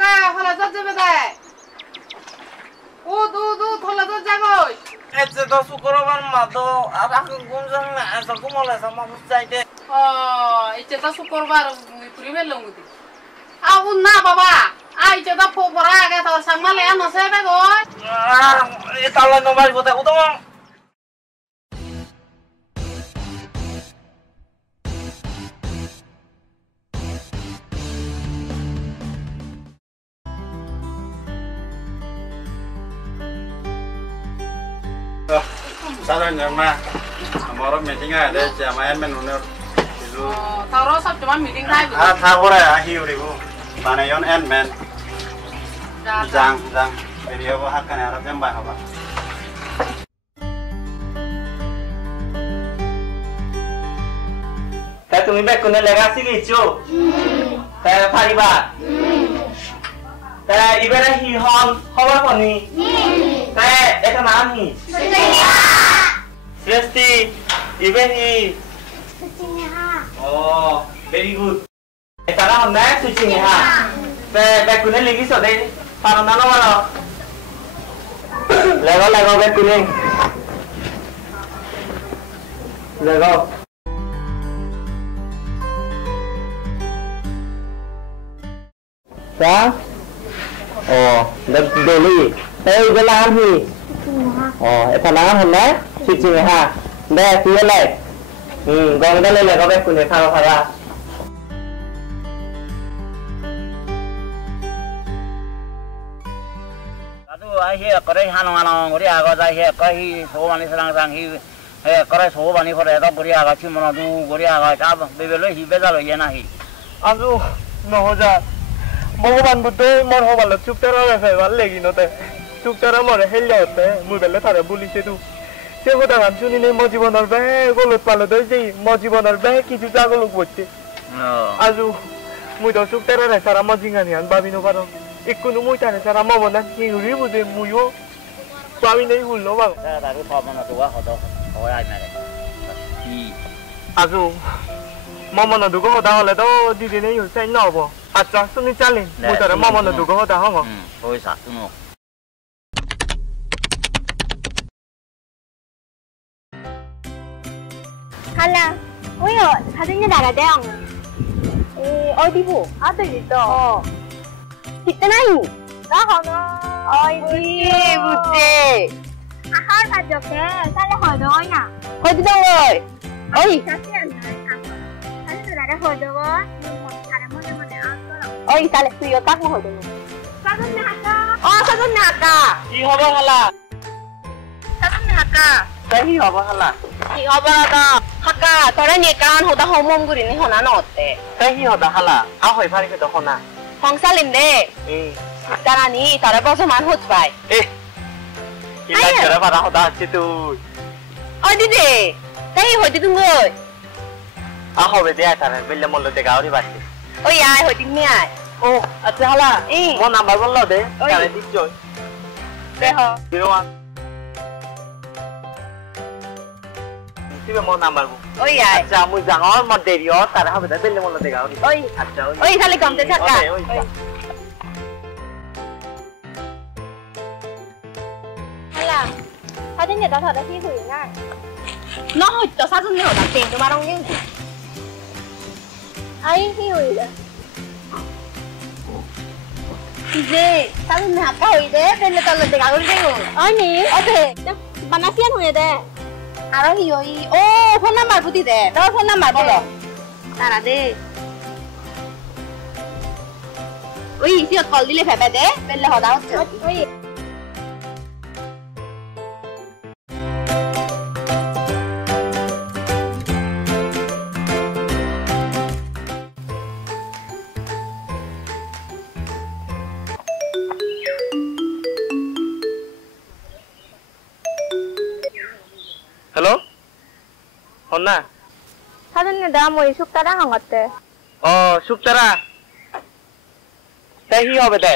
কা হলা যাবে তাই ও দু হলা যাগই এতে তো শুক্রবার মাতো আর এখন ঘুম যাং না এত ঘুমালে সামা বুঝাইতে ইচ্ছে তো শুক্রবার তুই বেলং গুতি আউ না বাবা আইছে তো ফোপরা আগে তো সামালে আনছে বেগই এ তালা নবাই বতে উদম Sao rồi mà mở meeting à đây chả mà em mình nữa tao rồi sắp cho meeting đây thao qua đây à hiểu đi cô bạn này on end man giang video có hát cái này làm bài học à tại tụi mình biết con này là cái gì chứ tại phải ba tại ibe hi hon hoba koni tại eta naam hi Sresti ibe hi oh very good eta na hon na suchi ha tại be kunai ligi so dei para na lo lego be kunai lego sao được đồ ly đây cái làm gì em phải làm hôm nay chị ha đây phía này còn đây là có bé của người thao phải ra ai here có đây hano có đi à có đây here có hi số bạn đi sang hi có đây số bạn đi phải đó có đi à có chim nó du có đi à có sao bây giờ lấy hi bây giờ lấy gì này 아주 너호자 먹어본 것도 뭘 호발로 쭉 때려서 말레기 너데 쭉 때려 뭐래 헬려었대 물벨레 타래 불리세도 세고다 감춘이네 뭐 집어넣을 배 골로 빨로 되지 뭐 집어넣을 배 기주 작을로 보지 아주 무도 쭉 때려라 사람 머징하니 안 바비노 바로 입구는 무이타네 사람 뭐보나 이우리 무대 무요 바비네 훌로 봐 다들 파마나 도와 허도 허야 이네 아주 뭐뭐나 누구 하다 할래도 디디네 요새 넣어 아싸 손이 잘린 뭐더라 뭐뭐나 누구 하다 하고 거기 사투노 할라 뭐요 사진이 나가대요 어디고 아들 있어 있잖아요 나 하나 어이지 무지 아하 가져게 살래 허도냐 어디 đâu 어이 사진 안 사진 나를 허도고 다른 모델 어이 살래 수요 딱 허도고 사진 나가 사진 나가 কি হবে হালা 사진 나가 তাই কি হবে হালা কি হবে না হাকা তোরা নিয়ে কান হদা হোমম গুরি নি হনা না অতে তাই কি হবে হালা আ হই ফারি কে তখন না সংসালিন্দে তারানি তারা বসমান হত ভাই এ কি লাগে রে পারা হদা আছে তুই ও দিদি তাই হদি তুঙ্গই আ হবে দে তারে বেলে মল্ল দে গাওরি বাসি ওই আয় হদি নি আয় ও আচ্ছা হালা মো নাম্বার বললো দে তারে দিছ দেহ 01 mo number mo oi ai acha mu jangon mo derio tara habe da belle mo de gauri oi acha oi thale kam te thaka hala 사진 내다 사다 희고 있나 너 저 사진 내다 땡 그만한 게 아이 희우이다 이제 사진 내 아까 이제 벨레 떨러 내가 올리고 아니 어때 만나시안 후에 돼 알아 희요이 오 혼난 말 부디대 너 혼난 말 벌어 따라대 오이 시어 걸리래 배배대 벨레 허다 어쩌 오이 hello 혼나 사전에 내가 뭐 숙다라 한 것들 숙자라 তাই কি হবে দে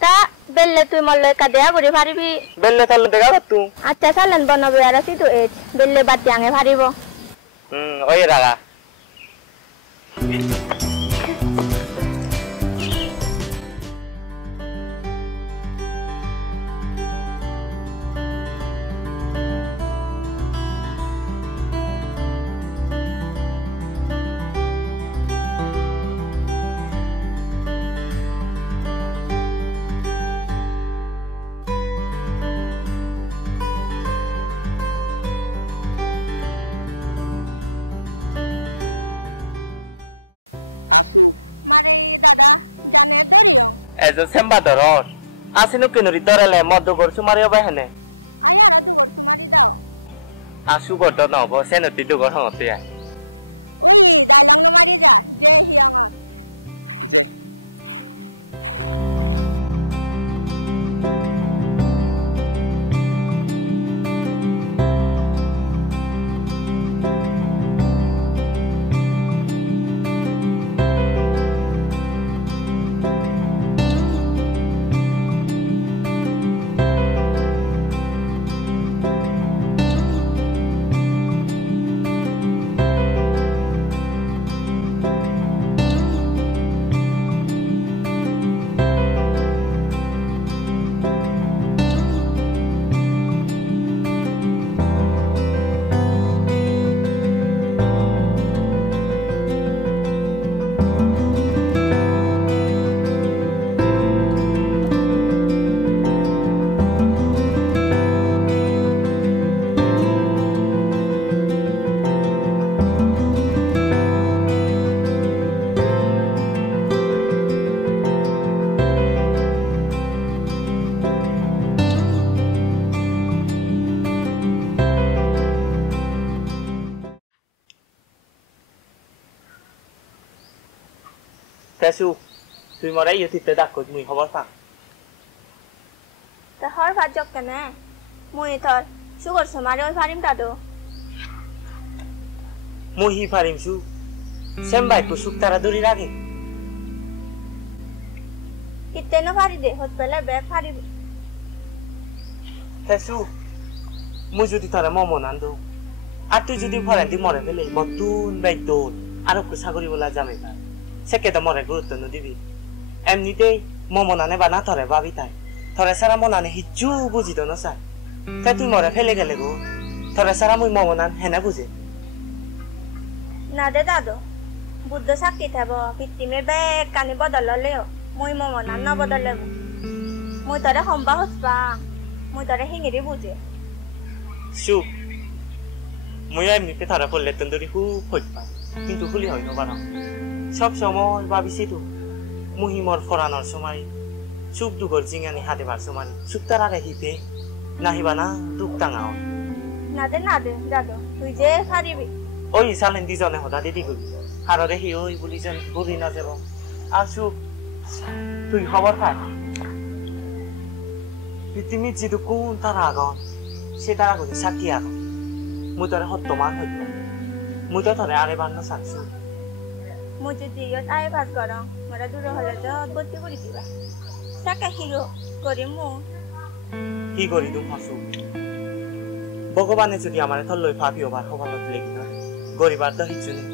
তা বেললে তুই মল্লে কাদেয়া বুড়ি পারিবি বেললে তাহলে দেখা করতু আচ্ছা সালেন বনবে আর আসি তো এজ বেললে বাদ দিয়াঙে পারিব ওই রাগা এজ চেম্বা দৰৰ আছিনো কেনুৰি দৰেলে মদ গৰ সুমাৰিও বাহেনে আশু গত নহব চেনতি দুগৰ হতে Tesu, tui mau đấy yêu thịt tới đặc của mùi không bao phẳng. Ta hỏi phát chọc cái này, mùi thôi, su còn số mà đôi phát im ta đâu. Mùi hi phát im su, xem bài của súc ta đôi đi ra kì. Kita nó phát đi để hốt phải là bé phát đi. Tesu, mùi dù thì thằng mò mò năn đâu. À tôi dù thì phát anh thì mò này lấy, mò tuôn bay đồn, anh cũng sao đi bola jam này. Sekeda more guruত্ব নদিবি এমনিতেই মমনানে বানা ধরে ভাবি তাই ধরে সারা মনানে হিজু বুঝিত না চাই তাই তুই মরে ফেলে গেলে গো ধরে সারা মুই মমনান হেনা বুঝে না দে দাদু বুদ্ধ সাক্ষী থাকব ভিত্তিমে বেগ কানি বদললেও মুই মমনান ন বদলে মুই তরে সম্বা হসপা মুই তরে হিঙিরি বুঝে সু মুই এমনিতে ধরা পড়লে তন্দুরি হু হইপা কিন্তু হুলি হয় না বানা সব সময় ভাবিছিতো মুহিমর ফরানোর সময় সুখ দুঃখর জিঙানি হাতেবার সময় সুখতার আগে হিতে নাহিবা না দুঃখ টাঙাও না দে দাদু তুই যে পারিবি ওই সালেন দুজনে হতা দিদি করি আর দেখি ওই বলিছেন বুড়ি না যাব আর সুখ তুই খবর পাই পৃথিবীর যিটো কোন তার আগন সে তার আগতে সাক্ষী আগন মুই তরে সত্যমান হইত মুই তো ধরে আরে বান্ন চানছো মই যদি ইয়াত আই ভাত কৰম মৰা দূৰ হলে তো বত্তি কৰি দিবা তাকে হিৰো কৰিম কি কৰি দিম হাসু ভগৱানে যদি আমাৰ থলৈ ভাবিও বাৰ সভালত লেগি না গৰিবাৰ তো হিচুনি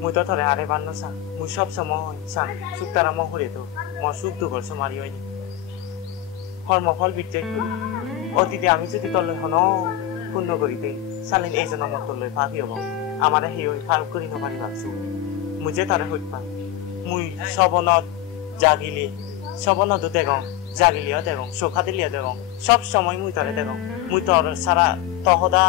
মই তো ধৰে আৰে বান্ন চাম মই সব সময় চাম সুখ তাৰা মহৰে তো মই সুখ দুখৰ সমাৰি হয় কৰ্মফল বিত্তেক কৰি অতীতে আমি যদি তলৈ হন পূৰ্ণ কৰি দিম চালেন এই জনমৰ তলৈ ভাবি হ'ব আমার হিরোই ফাল করি নপারি ভাবছো মুঝে তারে হইপা মুই সবনত জাগিলি সবনত দেগং জাগিলিও দেগং সোখা দিলিও দেগং সব সময় মুই তারে দেগং মুই তোর সারা তহদা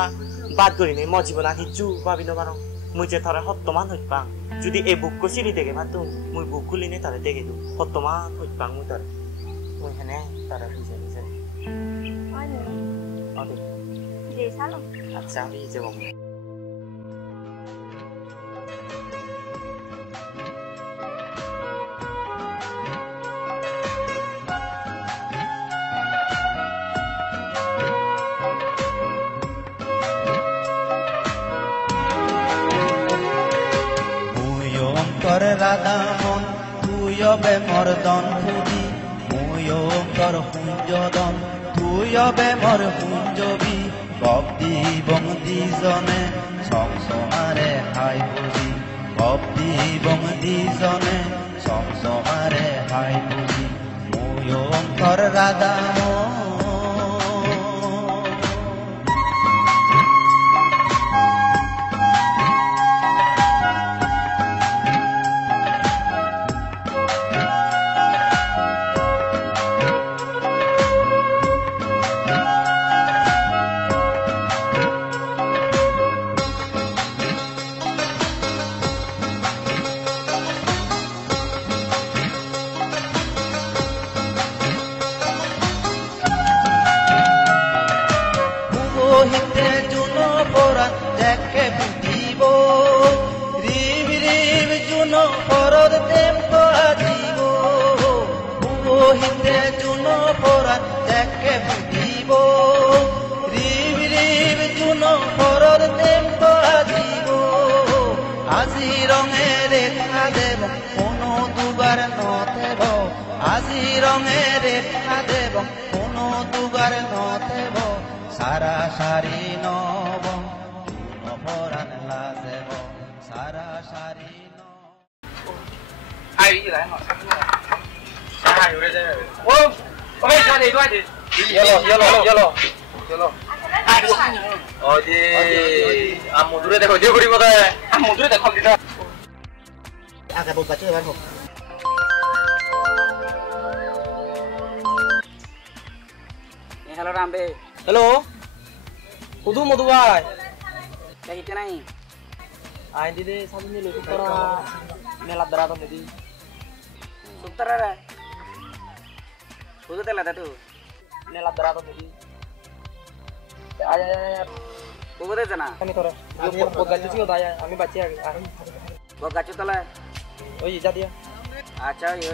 বাদ করি নেই মর জীবন হিজু ভাবি নপারং মুই যে তারে সত্যমান হইপা যদি এই বুক কচিলি দেখে মাতো মুই বুক খুলি নে তারে দেখে দিও সত্যমান হইপা মুই তারে মুই হেনে তারে বুঝে বুঝে আচ্ছা আমি যাব রাধা মন তুইও বেমর দন ফুদি মুইও তোর হুঞ্জদন তুইও বেমর হুঞ্জবি ভক্তি বংদি জনে সংসারে হাই বুঝি ভক্তি বংদি জনে সংসারে হাই বুঝি মুইও তোর রাধা মন হিতে জুন পরাত দেখে বুঝিব রিব রিব জুন পরর দেম তো আজিব আজি রঙে রেখা দেব কোনো দুবার নথেব আজি রঙে রেখা দেব কোনো দুবার নথেব সারা সারি নব অপরাণ লাজেব সারা সারি ai đi lại họ sai rồi đây ô ôi ra đâyด้วยดิyellow 어디 아무들에 대고 되거리거든 아무들에 대고 겁니다 아까 못 봤죠 봐 hello Ram बे हेलो उदू मधु भाई क्या हिते नहीं आई दीदी सामने ले तो मेला दरा तो मेरी सुतर रे उदू तेला तू मेला दरा तो मेरी आया उदू जना kami tore buat gaji sih udah ya kami baca वो गाचो तला oh iya jadi ya अच्छा यो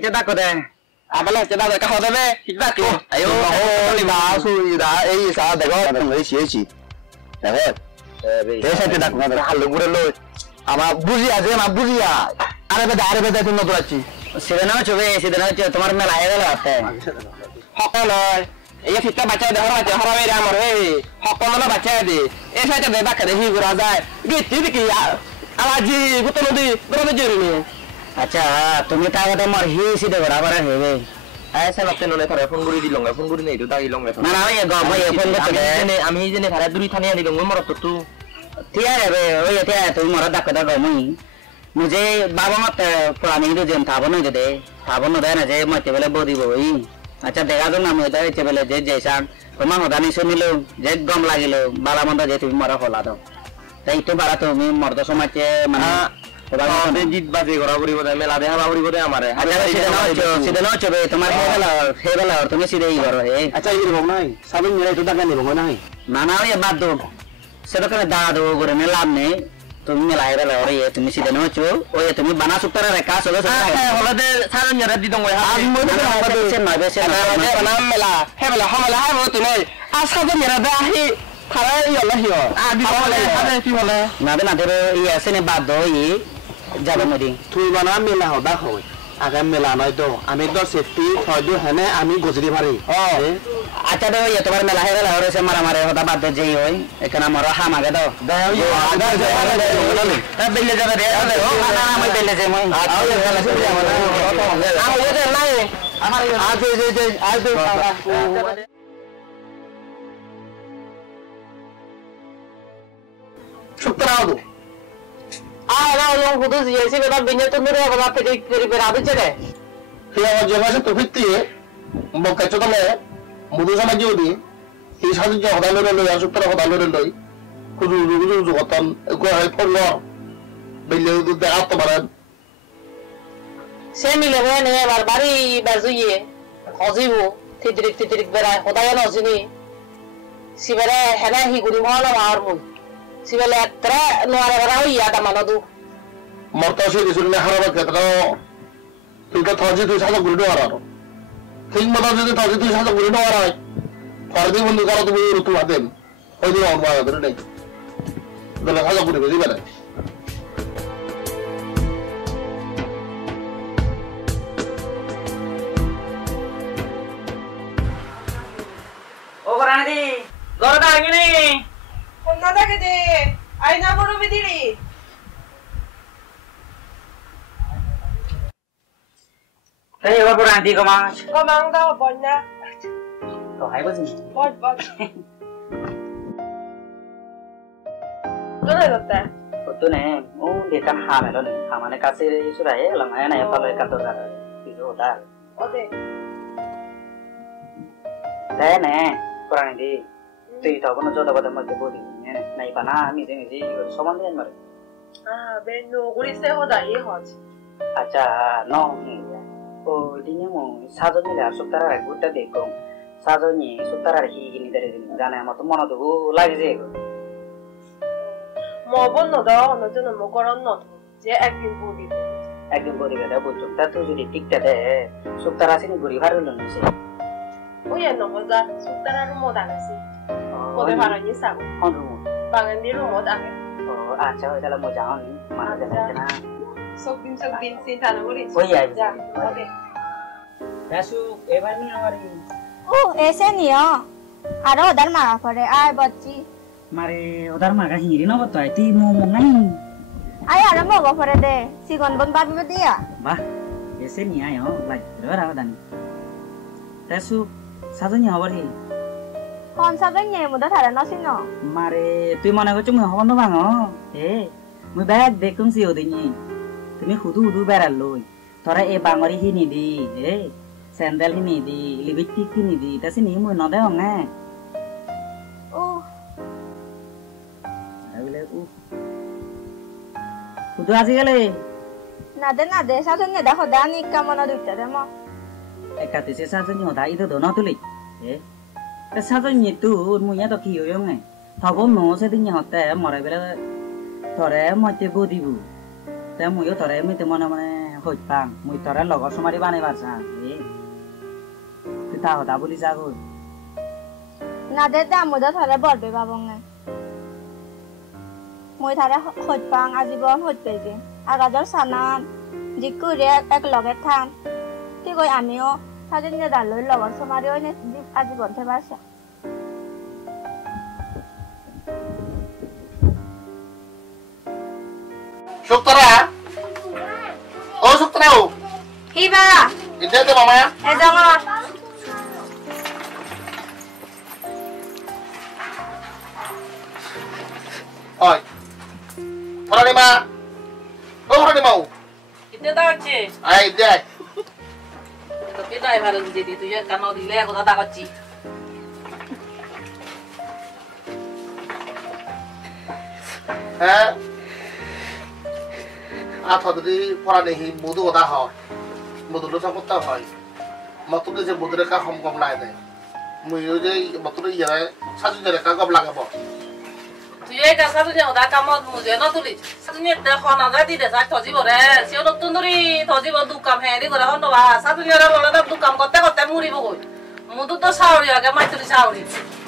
kita takut deh. Apalah kita tak kau deh, kita takut. Ayo, ni dah sudah dah, saat dah kau dah mesti siapa? Dah kau. Desa kita takut dah halu bukan lo. Ama buzi aja, ama buzi ya. Ada beda tu nak berarti. Sedana coba, tomar mela aja lah apa. Hokaloi. ये फिक्का बच्चा दे हरा मेरे हमर हे हक मन बच्चा दे ऐसा तो दे बाक दे ही गुरा जाए गिट्टी की आवाज गुतो नदी बरोबर जरूरी अच्छा तुम्ही काय होता मर ही सीधे बराबर है बे ऐसा लगते नले थारे फोन गुरी दिलोंगा फोन गुरी नहीं तो दाई लोंगा ना ना ये गम ये फोन करते ने आमी जने थारे दूरी थाने दिलोंगा मर तो थिया रे बे ओए थिया तुम मर दाक दा गमई मुझे बाबा मत पुरानी जो जेम था बनो दे ना जे मत बेले बोदी बोई अच्छा देखा तो ना मुझे तो बेले जे जैसा तुम्हां होता नहीं सुनिलो जे गम लागिलो बाला मंद जे तुम मर होला दो तो इतो बारा तो मी मर्द समाज माने तो जीत बाजे करा पुरी बोले मेला देहा बाबरी बोले हमारे अच्छा सीधे ना चबे तुम्हारे हे वाला और तुम्हें सीधे ही करो है अच्छा ये बोल नहीं सब मेरे तो दागा नहीं बोल नहीं ना ये बात दो सब का दादो गोरे में लाभ नहीं तुम मेला वाला और ये तुम्हें सीधे ना चो और ये तुम्हें बना सुतर रे का सोलो है होला दे सारे मेरा दी दूंगा आज मुझे ना बेसे बना मेला है वाला हमला है वो तुम्हें आज सब मेरा दा ही थारा ये ला हियो आदि वाला है की वाला ना दे ये ऐसे ने बात दो ये जाबे मदी তুই বানা মেলা হদা হয় আগে মেলা নয় তো আমি তো সেফটি হয়তো হেনে আমি গজরি ভারি আচ্ছা তো ये তোমার মেলা হে গেল ওরে সে মারা মারে হদা বাদ দে যেই হয় এখানে আমার হাম আগে দাও দাও ये আগে তা বেলে যাবে রে না আমি বেলে যাই মই আও ये গেল সে আমার আও ये দে নাই আমার আজ যে আজ শুক্রাও long kudus ye si beda binya tu mere bala teri beradu chere ya jema se to fitti mo kacho tole mudu sama jodi ei sadu je hodalo lo ya sutra hodalo lo kudu gotan ko hay porlo belle du de at baran se mile bene barbari bazuye khozibu tidrik bera hodaya no jini sibere hena hi guri mala marmu sibele tra noare barau ya da manadu mortosi disulne haraba ketra tuka thoji tu sada gurido araro thing mata jodi thoji tu sada gurido arai fardi bundu karo tu rutu adem oi di on ba dre nei dole sada gurido di bale ओ गरानी दी गरदा आगे नहीं কন্যা দেখে দে Ay na buru bidiri. Thế giờ bữa ăn đi cơ mà. Có mang đâu bọn nha. Có hay quá gì? Bọn. Cái này là tệ. Tôi nè, để cắt hà này đó này, hà mà này cắt xe đi xuống đấy, là ngày này phải lấy cắt tôi ra, thì số ta. Ok. Thế nè, bữa ăn đi. Tùy thầu nó cho tao bắt một cái body này, này bà na mình gì, số bao nhiêu mà. À, bên nó 우리 세호다 이해하지. 아자, 너 어디냐 뭐 사전이라 속달아라 못다 되고 사전이 속달아라 희기니 되는 자네 아마 또 뭐라도 라이제 뭐본 너도 너는 뭐 그런 너. 제 액팅 보디. একদম বলি গেলে বুঝছো তা তুই যদি টিকতে দে 속달아 쓰는 거리 화를 넣는지 오예 너보다 속달아를 못 하겠지. 거기 말은 이사고. 어느 방은 뒤로 못 하게. 아자 이제 뭐 장은 말하자 되잖아 속딘 신타는 우리. 오예 자, 오케이. 다수 에바니 나와리 ओ ऐसे नहीं हो अरे उधर मारा पड़े आए बच्ची मारे उधर मागा हिरी न बताए ती मोमो नहीं आए अरे मोगो पड़े दे सिगन बन बात में दिया वाह ऐसे नहीं आयो भाई रहा दानी 다수 사전이 하버리 कौन सा गई है मुझे थारे ना सिनो मारे तुम मने को चुम हवन बांगो ए मुई बैग देखुं सी ओदिनी तुमी हुदु बेरालोय तोरा ए बांगरी हिनी दी ए सैंडल हिनी दी लिपस्टिक हिनी दी तसी नी मुई नदे होंगे ओ अगले उ हुदु आजी गेले ना दे सा सुन देखो दानी का मना दुटे दे मो एकाते से साजनी होता इदो दोनो तुली ए ता साजनी तू मुया तो की होयोंगे थबो नो से दिnya होते मरे बेले तोरे मते बोदिबु ते मुयो तोरे मिते मने मने होइपां मुई तोरे लगो समारी बाने बारसा ए ता होता बोली जागो ना दे ता मुझे थारे बड़बे बाबोंगे मुई थारे होत पांग आजीवन होत पेगे आगाजर सानाम जिकुरे एक लगे थाम कि कोई आमिओ 사진 여달로 लगन समारी ओने आजीवन थे बारसा 속달아 속달아 히바 인데도 마마야 애정아 어이 호라니마 호라니마우 이때 나왔지? 아이 이제 또 삐다이 바른 지 또 약간 어디 내고 다 나갔지. 에 আঠাদি পরানেহি মধু ওদা হয় মধুর সম্পত্তা হয় মতুকে যে মধুরে কা কম কম লাগে দেয় মুই ওই যে মতুরে ইয়ে সাজুজে কা কম লাগাব তুই এই সাজুজে ওদা কামত মুজে ন তুলি সাজুজে তে খনা জাদি দে সাজ তজি বরে সিও নতুন দরি তজি বদু কাম হেদি করে হন বা সাজুজে রে ললে দু কাম করতে করতে মুরিব কই মুদু তো সাউরি আগে মাইতুরি সাউরি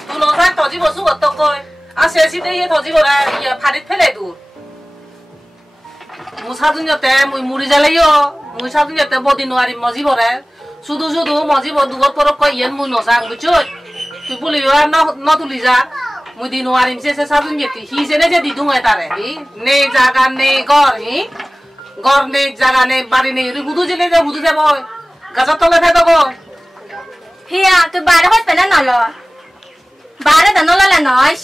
তু ন সাজ তজি বসু কত কই আ শেষিতে ইয়ে তজি বরে ইয়ে ফারিত ফেলে দু মু সাজুজে তে মুই মুরি জালাইও মুই সাজুজে তে বদি নোয়ারি মজি বরে শুধু মজি বদু গত পর কই ইয়েন মুই নসাং বুঝছো তুই বলিও আর ন তুলি যা মুই দিন ওয়ারিম সে সাজুন যেতি হি সেনে যে দিদু হয় তারে হি নে জায়গা নে ঘর হি ঘর নে জায়গা নে বাড়ি নে রি বুদু জেলে যে বুদু যাব গাছা তলে থাকো গো হিয়া তুই বারে হত পেনা নলো বারে দনলা লা noise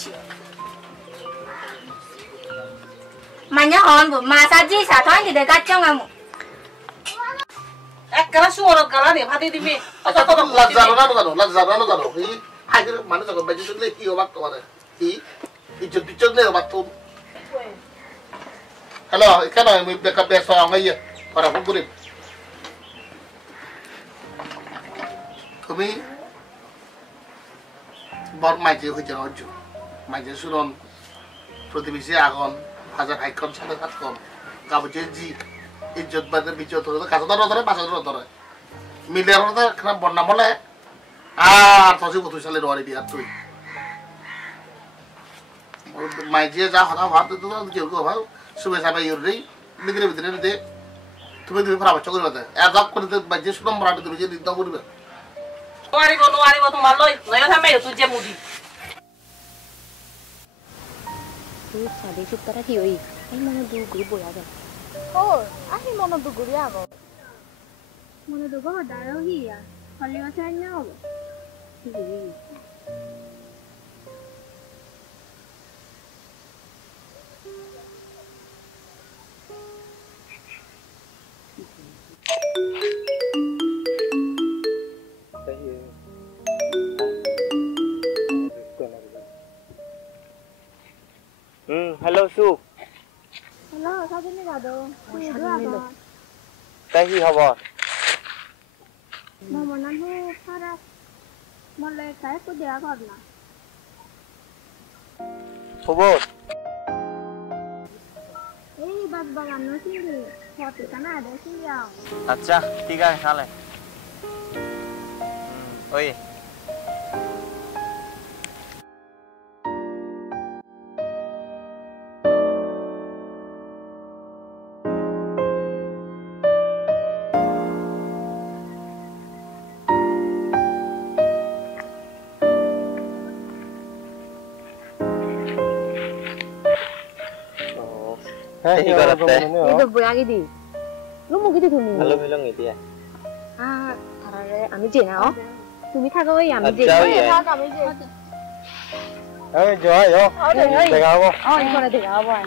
মাnya hon bu masaji sa thon di de gachong amu এক কালা সুরত গালা নে ভাতি দিবি আচ্ছা তো লাজানো না জানো এই আগে মানে যখন বেজে দিলে কি হবে তোমারে কি ইজ্জত নে বাত তো হ্যালো এখানে আমি বেকআপ বেস হয় আইয়া para ফোন করি তুমি বড় মাইজে হইছে অর্জু মাইজে শুনন প্রতিবেশী আগন হাজার হাইকন সাথে সাত কম গাবজে জি ইজ্জত বাদের বিচত হলো কাছে ধরে পাশে ধরে মিলে হলো খারাপ বন্যা বলে আর তসি কত সালে রওয়ারি বিয়ার তুই মাইজে যা হতা ভাত তো কেউ কেউ ভাও সুবে সাবে ইউরি লিগরে ভিতরে দে তুমি ফরাবা চকরি বাদে এজাব করে দে মাইজে শুনম মরাতে তুমি যে দিতে করবে নোয়ারি গো তোমার লই নয় থামে তুই যে মুদি Tuh tadi supaya hioi. Ay mana du guru boya ga. Oh, ahi mana du guru ya go. Mana du go daro hi ya. Hali ma sa nya go. Hello Su. Hello, sao thế này đâu? Tôi đưa à. Cái gì hả bò? Mà nó hư phát ra. Mà lại cái của đẻ còn là. Phụ bố. Ê, bà làm nó xin đi. Họ tự cái này để xin vào. अच्छा, ठीक आहे चालेल. Oi. Ini kalau teh. Itu boya gitu. Lu mau gitu tuh nih. Halo bilang gitu ya. Ah, tarare ami jena oh. Tumi thago oi ami Acha jena. ya. Ê, trời ơi. Để gặp không? 이거는 내가 봐.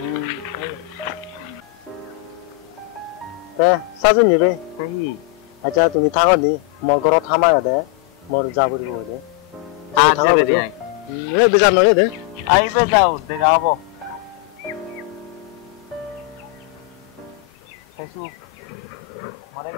네, 사장님이. Cái 아자 তুমি থাকনি মগর থামায় দে মোর যাবরি বলে আচ্ছা বেদি I A বেজার নয় দে আইবে যাও দেখাবো সেসু মরে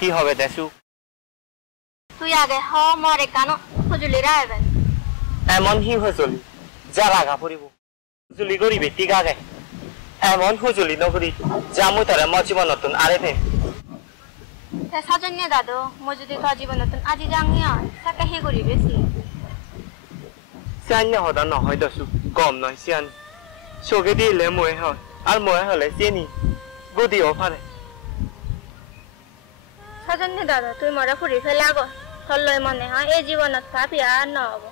কি হবে দেসু তুই আগে হ মরে কানো ফজলি রাইবে এমন হি হজলি যা লাগা পড়িব জুলি করিবে ঠিক আগে এমন হুজুলি নকরি যা মুই তোরে মো জীবন নতুন আরে দে তে সাজন্য দাদু মই যদি তোর জীবন নতুন আজি জাঙিয়া তাকে হে করি বেশি সিয়ান হদা নহয় দসু কম নয় সিয়ান সোগে দিলে মই হয় আর মই হলে সিনি গুদি অফারে সাজন্য দাদু তুই মরে ফুরি ফেলে আগো হলই মনে হয় এই জীবনত পাপি আর নহব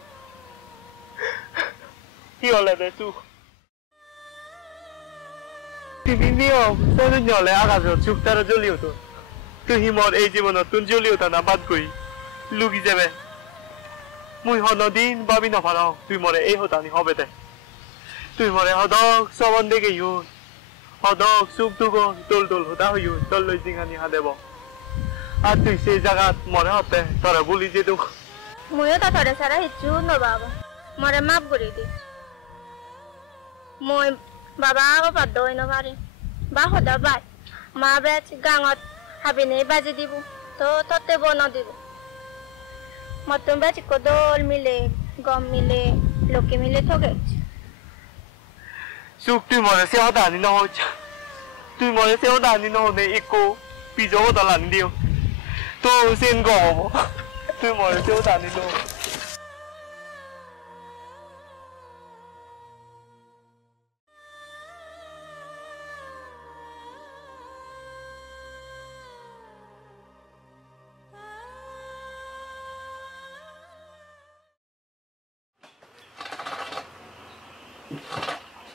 কি হলে দেসু তুমি নিয়ম সেদিন জলে আকাশে চুপতারা জ্বলিও তো তুই মোর এই জীবন নতুন জ্বলিও তা না বাদ করি লুকি যাবে মুই হনদিন ভাবি নপারাও তুই মরে এই হতানি হবে দে তুই মরে হদক সবন দেখে ইউন হদক সুখ দুঃখ তোল তোল হতা হইউন তোর লই জিঙানি হা দেব আর তুই সেই জায়গাত মরে হতে তোরা বলি যে দুঃখ ময়ও তো তোরে সারা হিচু নবাব মরে মাপ করে দি মই বাবা বাবা দই নবারে বা হদা বাই মা বেচ গাঙত হাবিনে বাজি দিব তো ততে বন দিব মতন বেচ কদল মিলে গম মিলে লোকে মিলে থগে সুখ তুই মরে সে হতানি নহয় তুই মরে সে হতানি নহনে ইকো পিজো হতালান দিও তো সেন গব তুই মরে সে হতানি নহ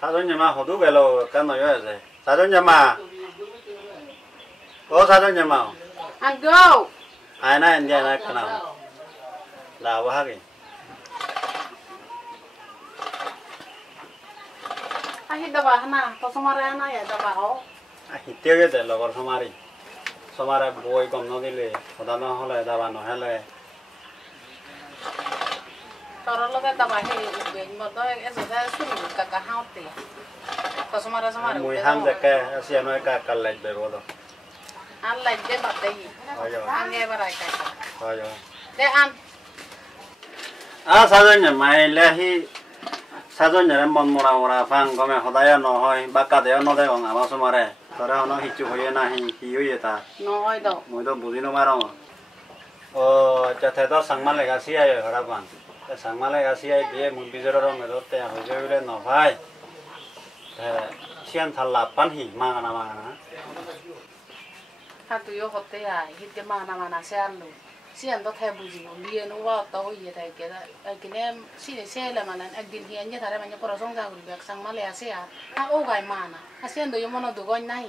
사장님아 호두벨로 까노요야지 사장님아 오 사장님아 ăn go 아이나 인디아나 까나 라와 하기 anh hít đập hana có xong rồi hana ya đập ao 아 히티어게 될 러거 소마리 소마라 보이 검노딜레 호다노 홀레 다바노 헬레 tao lo cái đập hay về mà tôi em sẽ ra xin cả hao tiền có xong rồi 무이 함데케 아시아노에 까깔레 베로도 ăn lạnh cái mặt đây ăn nghe vào đây cái 맞아 để ăn 아 사장님 마일레히 사장님은 뭔 뭐라 오라 방 거면 호다야 너호이 바까데요 너대고 아마서 말해 그 তোরা হন হিচু হয়ে নাহি কি হয়ে তা নহয় দাও মই তো বুঝি নমারো ও যাতে তো সাংমালে গাছি আই হরাবান সাংমালে গাছি আই দিয়ে মুন বিজৰৰ মেদতে হইছে বলে ন ভাই সিয়ান থাল্লা পানহি মাগানা হাতুইও হতে আই হিতে মানা সেয়ারলো সিয়ান তো থাই বুঝিও বিয়ে নো ওয়া তো ইয়ে থাই কে কিনে সিনে সেলে মানে একদিন হিয়ান যে ধারে মানে পড়া সংসার করবে সাংমালে আসে আর ও গায় মানা আসেন তো মন দুগন নাই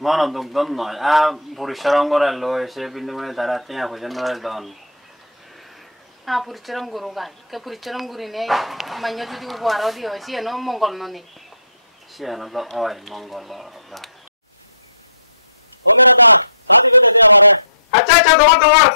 মন দুগদন নয় আ পরিশ্রম করে লই সে বিন্দু মানে দাঁড়া তিয়া হইছে নয় দন পরিশ্রম করো গাই কে পরিশ্রম করি নেই মানে যদি উপহারও দিও সিয়ানো মঙ্গল ননি সিয়ানো তো ওই মঙ্গল গা আচ্ছা তোমার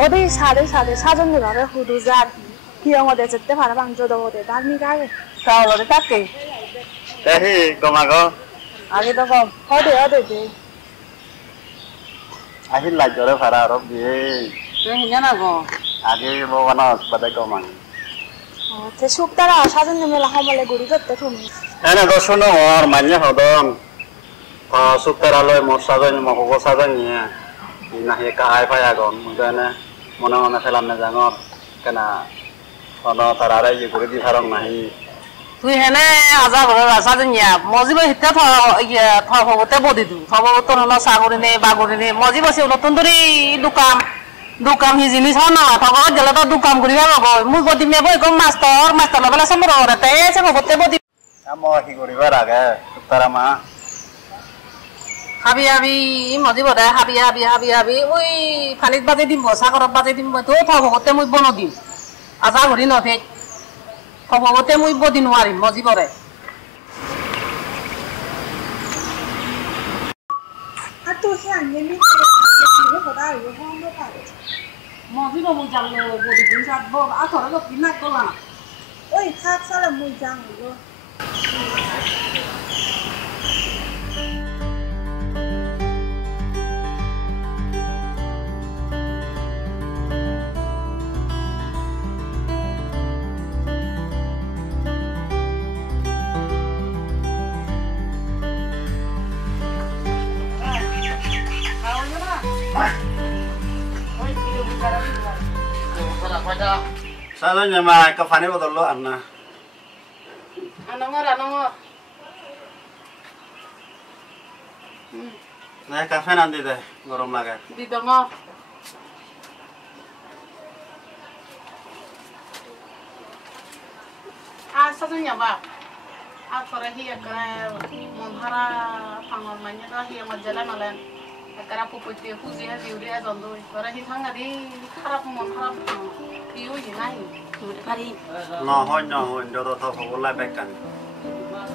어디 사전에 말해 후두자 기영어대 제때 바라방조도 어디 달미가게 가오로데 닦게 대히 고마고 아기도 검 어디 আহিল লাজৰে ভাড়া আৰু বিয়ে তুই হিনে না গো আগে বগানো বাদে কমান তে সুক্তারা সাজান মেলা হামলে গুড়ি করতে তুমি এনে দশনো আর মান্য হদম সুক্তারালয় মোর সাজান মকো সাজান নিয়ে নাহি কাহাই ফাই আগন মুদানে মনে মনে ফেলাম না জাঙর কেনা অন তারারে ই গুড়ি দি ফারং নাহি তুই হেনে আজা ঘর সাজান নিয়া মজিব হিতে থবতে বদি দু থবতে হলো সাগরি নে বাগরি নে মজিব সে নতুন ধরি দোকান হি জিনিস হ না থবত গেলে তো দোকান করি যাব মুই বদি মে বই কম মাস্টার বেলা সমর হতে সে বতে বদি আম কি করিবার আগে সুক্তারা মা হাবি হাবি মজিব দে হাবি ওই ফানিত বাজে দিম সাগরত বাজে দিম তো থবতে মুই বন দিম আজা ঘরি নথে থবতে মুই বদি নোৱাৰিম মজিবৰে মজিব মুই জানলো বদি দিন সাতব আথরে লোক কিনা কলা ওই থাক সালা মুই জানলো সাজান মা কাফানি বদললো আন্না আনঙ্গর না কাফে নান দি দে গরম লাগে দি দম সাজান যাবা আথরে হি একরা মনহারা ফাঙ্গর মাইনে তো হি মজ্জালা নলেন একরা পুপতি ফুজি হে দিউরি জন্দই করে হি থাঙ্গা দি খারাপ মন খারাপ দিউ হি নাই পারি নহন যত থ হবলা বেকান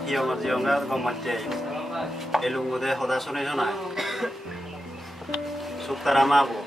ইয়ং জিয়ং গমাতে এলুঙ্গুদে হদা শুনে না সুক্তারা মাবো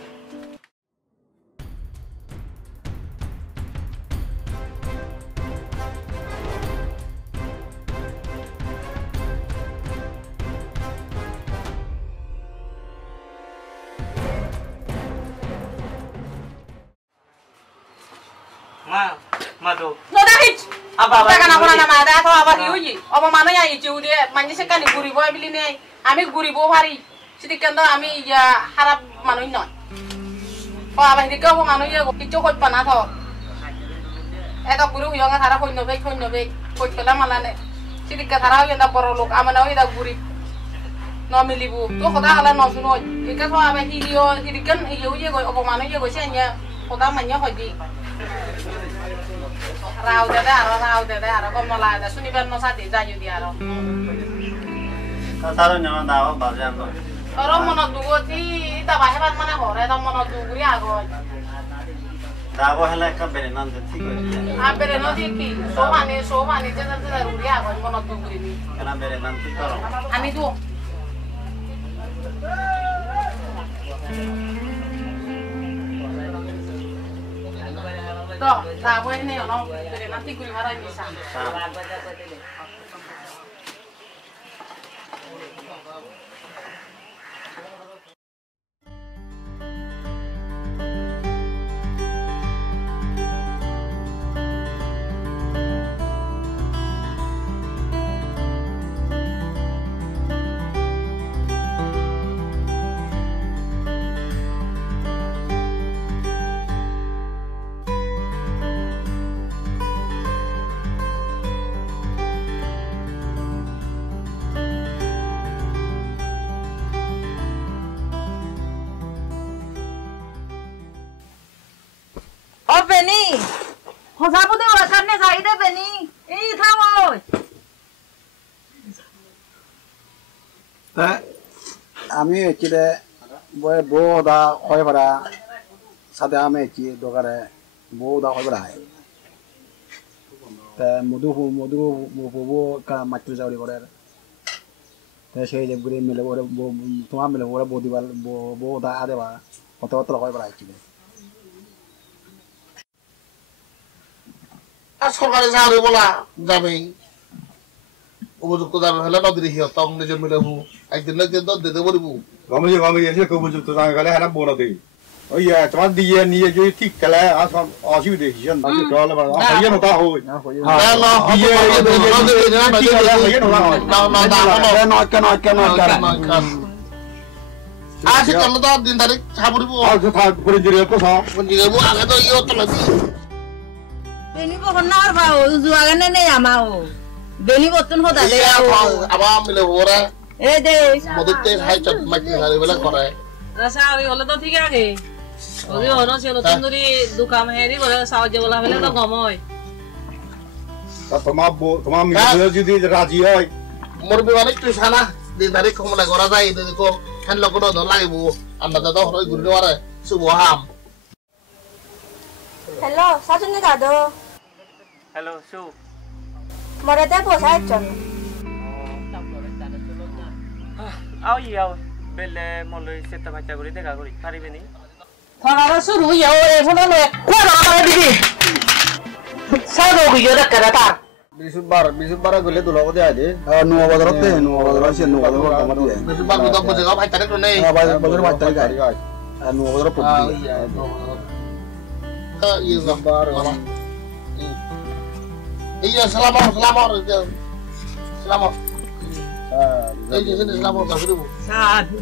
মা তো নদাহিচ আবা কানা কোনা না মাদা তো আবা হিউজি অবা মানে আই জিউদে মানে সে কানি গুরিব বিলি নেই আমি গুরিব পারি সিদিকেন্দ আমি ইয়া খারাপ মানুষ নয় ও আবা হিদিকে ও মানুষ ইয়া কিছু কই পানা থ এটা গুরু হিয়ঙ্গা তারা কইনবে কই পেলা মালানে সিদিকে তারা হইন্দা বড় লোক আমনা হইদা গুরিব ন মিলিব তো খদা হলা ন শুনো একা তো আবা হিলিও সিদিকেন ইয়া ইয়া কই অবা মানুষ ইয়া কইছে ইয়া খদা মান্য হইদি রাও দে আর কমলা দে শুনিবার নসাতে যাইও দি আর সাজান না দাও বাজে আনো আর মন দুগতি তা বাহেবাত মানে হরে তা মন দুগুরি আগো দাও হলে একটা বেরে নান দে ঠিক হইছে আ বেরে ন দি কি সোমানে যে রুরি আগো মন দুগুরি নি কেনা বেরে নান ঠিক করো আমি দু তো দাও এনে ন বেরে না ঠিক করি মারাই দিছা Benny, hozabo de ora karne jai de Benny. Ei thamo. তা আমি এচিরে বয় বউদা হয় পড়া সাথে আমি এচি দোকানে বউদা হয় পড়া তা মধু বউ কা মাত্র যাওরি করে তা সেই যে গুলি মিলে ওরে তোমার মিলে ওরে বউদিবাল বউদা আদেবা কত কত হয় পড়া এচিরে আর সরকারি চাকরি বলা যাবেই উপযুক্ত যাবে হলে নদীর হিয়তং নিজে মিলাবো একদিন না একদিন তো দিতে পারবো Gomez is a couple to Tanga and a bonnet. Oh, yeah, 20 years near you think as on you decision. That's all about you know that. Asik kalau tu di tarik sabur ibu. Oh, tu tak boleh jadi apa sah? Menjadi ibu agak tu iyo terlebih. Beni bukan nar bau, jualan ni ya mau. Beni betul hoda deh. Iya, apa milik orang? Deh. Mudah teh hai cat macam hari bela korai. Rasa hari olah tu tiga ke? Olah orang sih orang tunduri dukam hari olah sahaja olah bela tu gamoy. Tomar milik jadi raji ay. Murbi mana tu sana di tarik kau mulai korai dah itu kau. Kan lo kau dah lagi bu, anda dah tahu orang guru orang semua ham. Hello, satu ni kado. Hello, Su. Mereka apa sahaja? Aw iya, bela mulai setiap baca guru deh guru, hari ini. Kalau suruh ya, pun ada. Kau apa lagi? Saya guru ada kereta. Bisumbar gule tu logo dia aja. Nuwa badar sih nuwa badar kamar dia. Bisumbar betul betul kau baca tarik tu ni. Badar baca tarik guys. Nuwa badar putih. Iya gambar. Iya selamat. Ini selamat tak sih bu?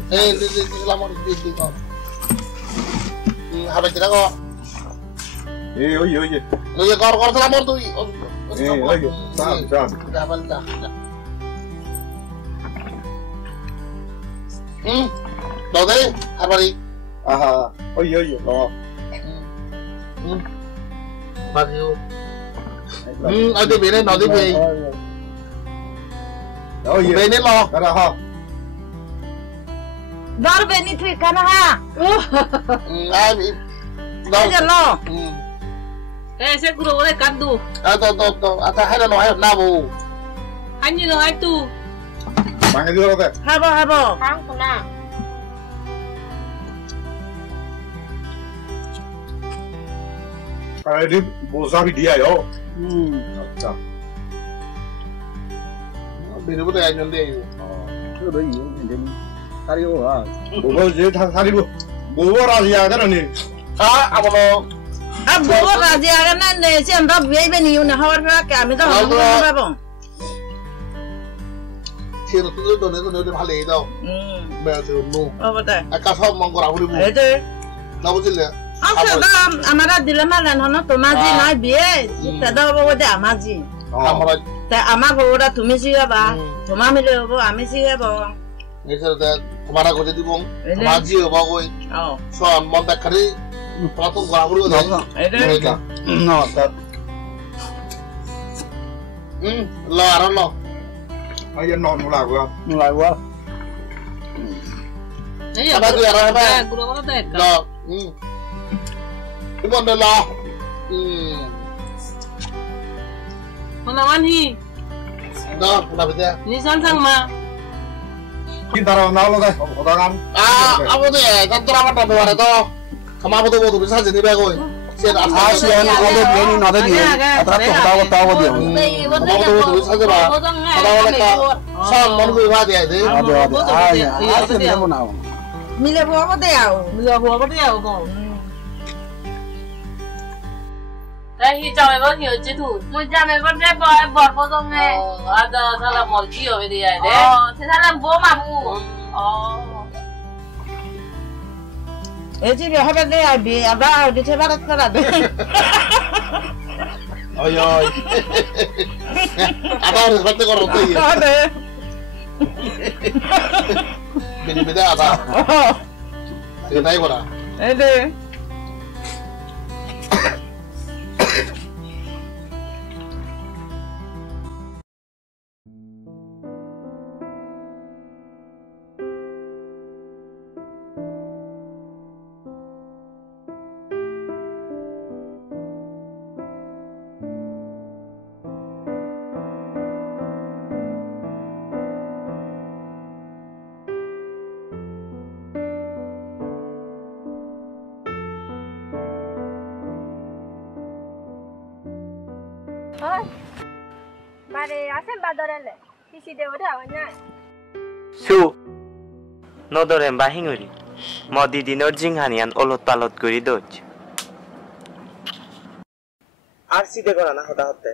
Ini selamat di kau. Habis kita kau. Iya. Lu ya kau selamat tu. Lagi. Sab. Dah balik. Tahu deh, apa ni? Aha. Oh iya. Oh. Baju. Ada bene, ada bene. Oh iya. Bene lo. Kada ha. Dar beni tu ikan ha. Aja lo. Saya guru boleh kandu. Tuh. Atau ada no ayat nabu. Anjing no ayat tu. Mana dia orang? Habo. Kang kena. Kalau dia bosan dia yo. अच्छा. Bini pun dah nyonde you. Itu dah you, jadi hari itu ah. Bawa je hari itu. Bawa raja kan ni. Apa lo? Bawa raja kan ni. Siapa biaya beni you nak hawar kami tu hawar apa bang? Siapa tu tu ni balik tau. Betul nu. Oh betul. Akasah mangkor aku ni. Betul. Tahu je le. Asal dah amara dilemalan hono tomaji naik biaya. Tidak bawa dia amaji. Amara. Tapi amak bawa tu mesti apa? Tomami le bawa mesti apa? Ni sebab kemana kau jadi bong? Amaji apa kau? Oh. Soal montak kari. Pelatung kau aku tu. Itu. No, tak. Lo aran lo. Ayah non mulai gua. Apa tu aran apa? Guru apa tu? Lo. Ibu anda lo. Menawan hi. Lo, kenapa dia? Ni sang ma. Kita orang nalar dah. Orang Apa tu ya? Kan tu apa tu ada tu? Kamu tu bisa jadi bagus. Siapa Asian ada dia ni nada dia. Atau tahu dia. Kamu tu bisa jadi bagus. Ada orang tak. Sama orang tu dia tu. Ada. Asian dia mana? Mila bawa apa dia? Apa dia kau? Hi chào mày nhiều chứ thủ. Mày cha mày vẫn đẹp boy bọt vô trong này. Ada salah mau kio về đi đấy. Thế sao làm bố mà bu? Jadi dia apa dia? Dia apa? Dia cakap apa cara tu? Oi. Apa harus baca korang tu ya? Ada. Beda apa? Kita naik mana? Ada. Thôi. Bà đi ở xem bà đồ đây lệ. Thì chị đều ở đâu nhá. Su. নদরেম বাহিঙরি Modi দিনৰ জিংহানিয়ান a lot পালট কৰি দোচ আর সিধে করা না হতা হতে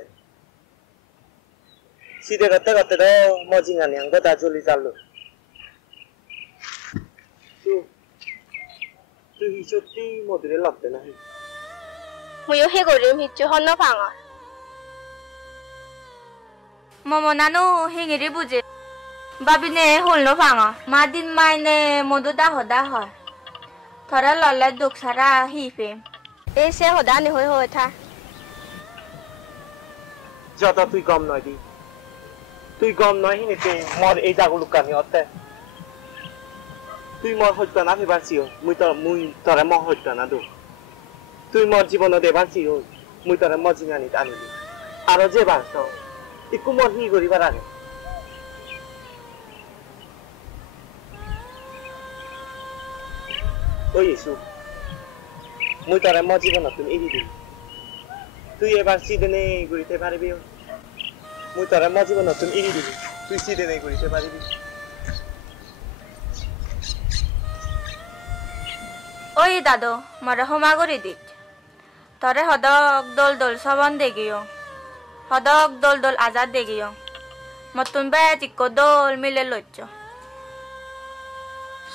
সিধে করতে করতে তো মজিঙ্গানিয়ান কথা চলি চালু তুই সত্যি মধুরে লাগতে না ময়ো হে গরিম হিচ্ছু হন্ন ফাঙা মমনানো হেঙেরে বুঝে বাবিনে হলনো ফাঙা মা দিন মাইনে মধু দা হদা হয় থরা ললে দুঃখ সারা হিপে এই সে হদা নি হয়ে থা যত তুই গম নয় দি তুই গম নয় হিনিতে মর এই জাগুলো কানি হতে তুই মর হইত না ফেবারছিও মুই তরে মর হইত না দু তুই মর জীবন দেবারছিও মুই তরে মজিঙানি আনিলি আরো যে বাস ইকু মর হি করিবার আগে ওই ইসু মুই তরে মর জীবন তুমি এরি দিলি তুই এবার সিদেনে ঘুরিতে পারবি মুই তোর মা জীবন নতুন এড়ি দিবি তুই সিদেনে ঘুরিতে পারবি ওই দাদু মরে হোমা করে দিত তরে হদক দোল দোল সবন দেগিও হদক দোল দোল আজাদ দেগিও মতুন বে চিক্কো দোল মিলে লজ্জ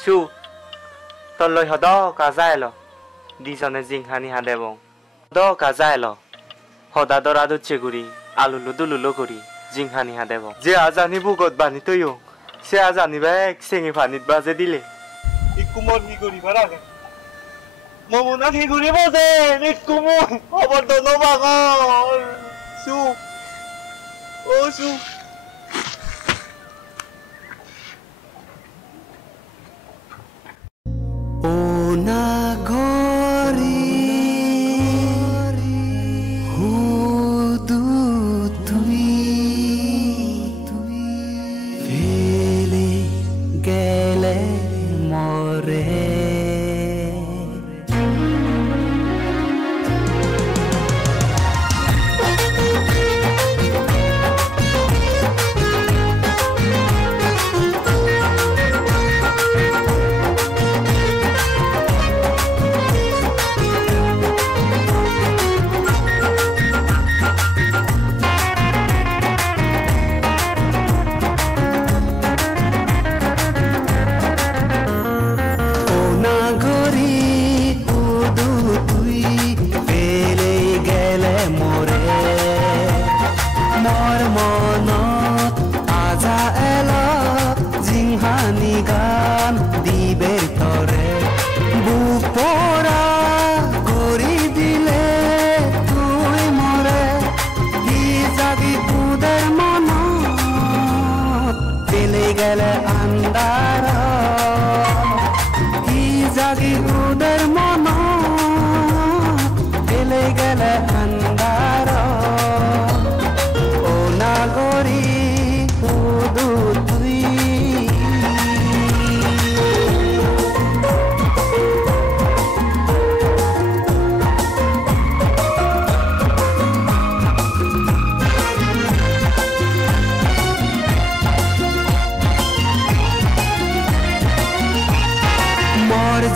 সু তলৈ হদক আজাইল দিজনে জিংহানি হাদেব হদক আজাইল হদা দরা দুচ্ছে গুড়ি আলুলু দুলুলু করি জিংহানি হাদেব যে আজানি বুগত বানি তৈও সে আজানি বেক সেঙি ফানিত বাজে দিলে ইকুমর হি করিবার আগে মমনা হি করিব যে ইকুমর খবর তো নবাগর সু ও সু ও না ঘরে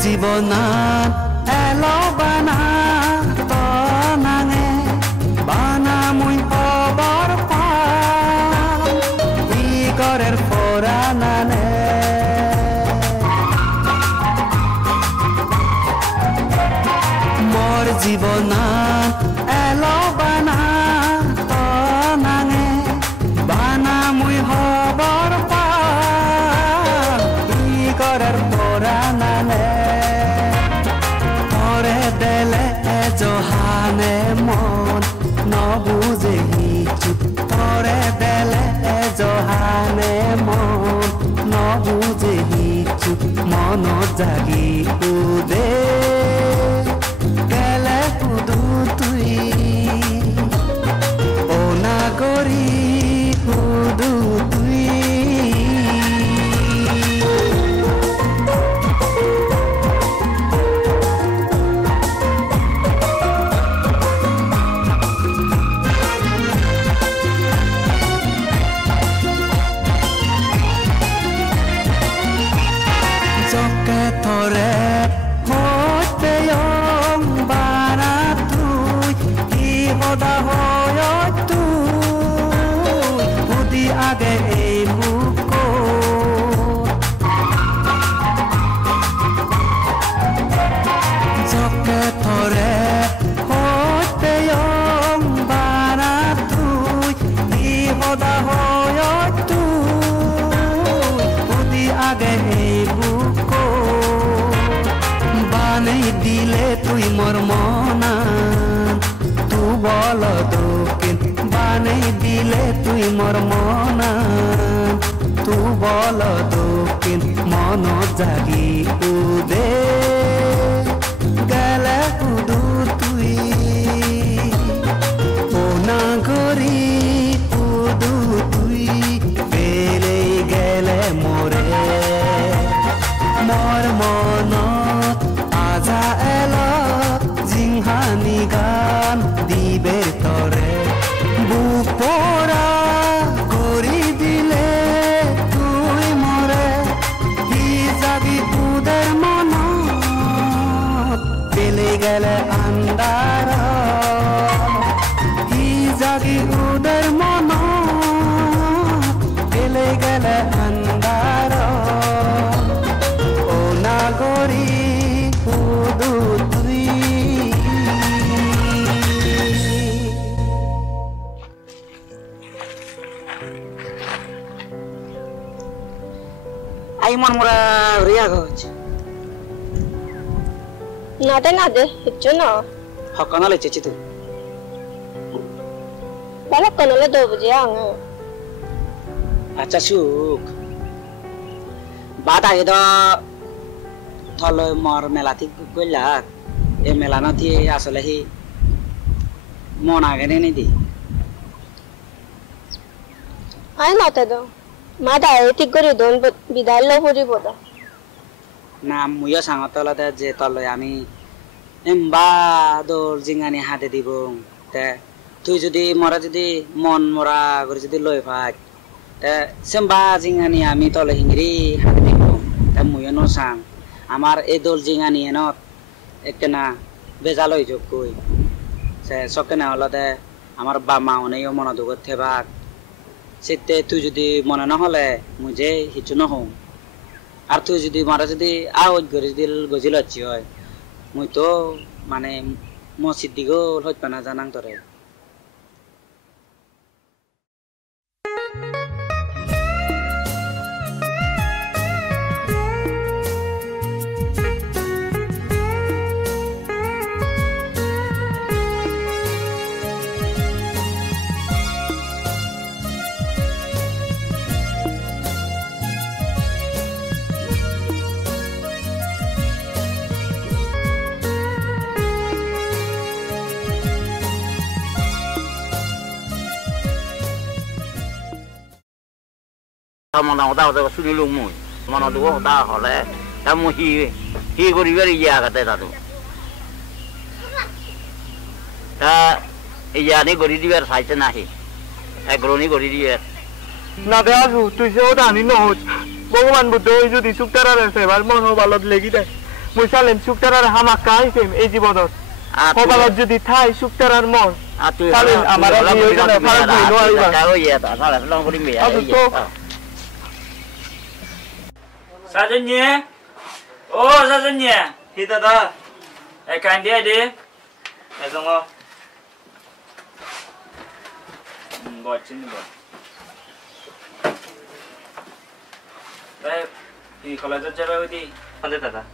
জীবনাত এলো বানা তনাঙে বানা মুই খবর পাম ই করের ফোরা নানে মোর জীবনাত এলো বানা তনাঙে বানা মুই খবর পাম ই করের ফোরা নানে জহানে মন নবুজে হিচু তরে দেলে জহানে মন নবুজে হিচু মন জাগি উদে গেলে কুদু মোর মনা তু বল দক্ষিণ মন জাগি উদে গেলে কুদু তুই ও নাগরি কুদু তুই পেলে গেলে মোরে মোর মন আজা এলো জিংহানি গান দিবের তরে বুক পোড়া করি দিলে তুই মরে কি যাবি কুদের মন পেলে গেলে আন্দার কি যাবি কুদের মন পেলে গেলে আন্দার ও নাগরি কুদু তুই Ay mon mura ria goj. Nade, hiccu no. Hakana le ceci tu. Balak kono le 2 baje ang. Acha suk. Bata itu tholo mor melati koila. E melana thi asale hi mon agene ni di. Ay nate do. Ma dai tik gori don bidai lo puri boda. Na muya sangatala da je tolo ami emba dol jingani hate dibong te তুই যদি মরা যদি মন মরা করে যদি লই ফাক তে সেমবা জিঙানি আমি তলে হিংরি হাতে দিব তে মুই ন সাং আমার এই দল জিঙানি এন একনা বেজাল হই যোগ কই সে সকনা হলতে আমার বামা অনেও মন দুগত থেবাক সেতে তুই যদি মনে না হলে মুজে হিচু ন হম আর তুই যদি মরা যদি আওজ করে যদি গজিল আছি হয় মুই তো মানে মসজিদ দিগো হইত না জানাং তরে Mona udah sudah lumu, mana dua udah hole, kamu hi gori beri ya kata itu. Iya ni gori dia saja nahi, gori gori dia. Nade asu, tu se udah ni no, Bhagavan Buddha itu di suktara sebar mon hobalot legi deh. Musalem suktara hamak kai sem eji bodot. Hobalot jadi thai suktara mon. Salin amara dia itu dah falas ni luar iba. Tahu ya, tak salah, long gori dia. 사전님, 오 사전님, 히다다, 간디야 돼, 애송어, 멋진 거. 이 컬러도 잘 어디 언제 다다.